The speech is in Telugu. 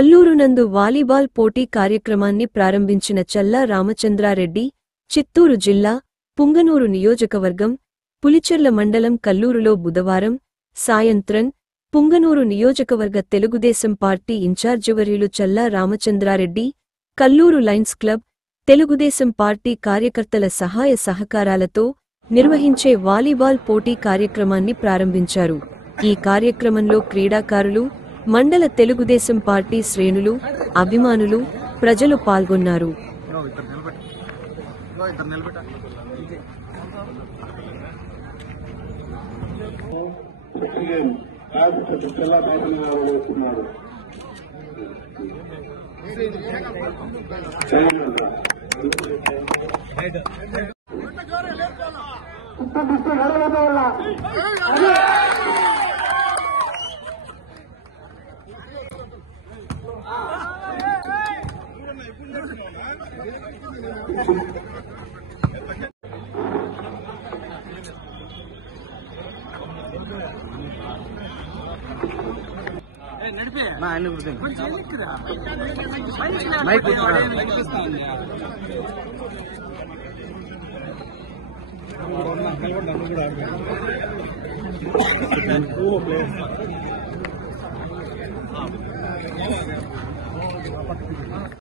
కల్లూరు నందు వాలీబాల్ పోటీ కార్యక్రమాన్ని ప్రారంభించిన చల్లా రామచంద్రారెడ్డి, చిత్తూరు జిల్లా, పుంగనూరు నియోజకవర్గం, పులిచెర్ల మండలం కల్లూరులో బుధవారం సాయంత్రం పుంగనూరు నియోజకవర్గ తెలుగుదేశం పార్టీ ఇన్ఛార్జివర్యులు Challa Ramachandra Reddy, Kalluru lions club, Telugu Desam party కార్యకర్తల సహాయ సహకారాలతో నిర్వహించే వాలీబాల్ పోటీ కార్యక్రమాన్ని ప్రారంభించారు. ఈ కార్యక్రమంలో క్రీడాకారులు, మండల తెలుగుదేశం పార్టీ శ్రేణులు, అభిమానులు, ప్రజలు పాల్గొన్నారు. మైక్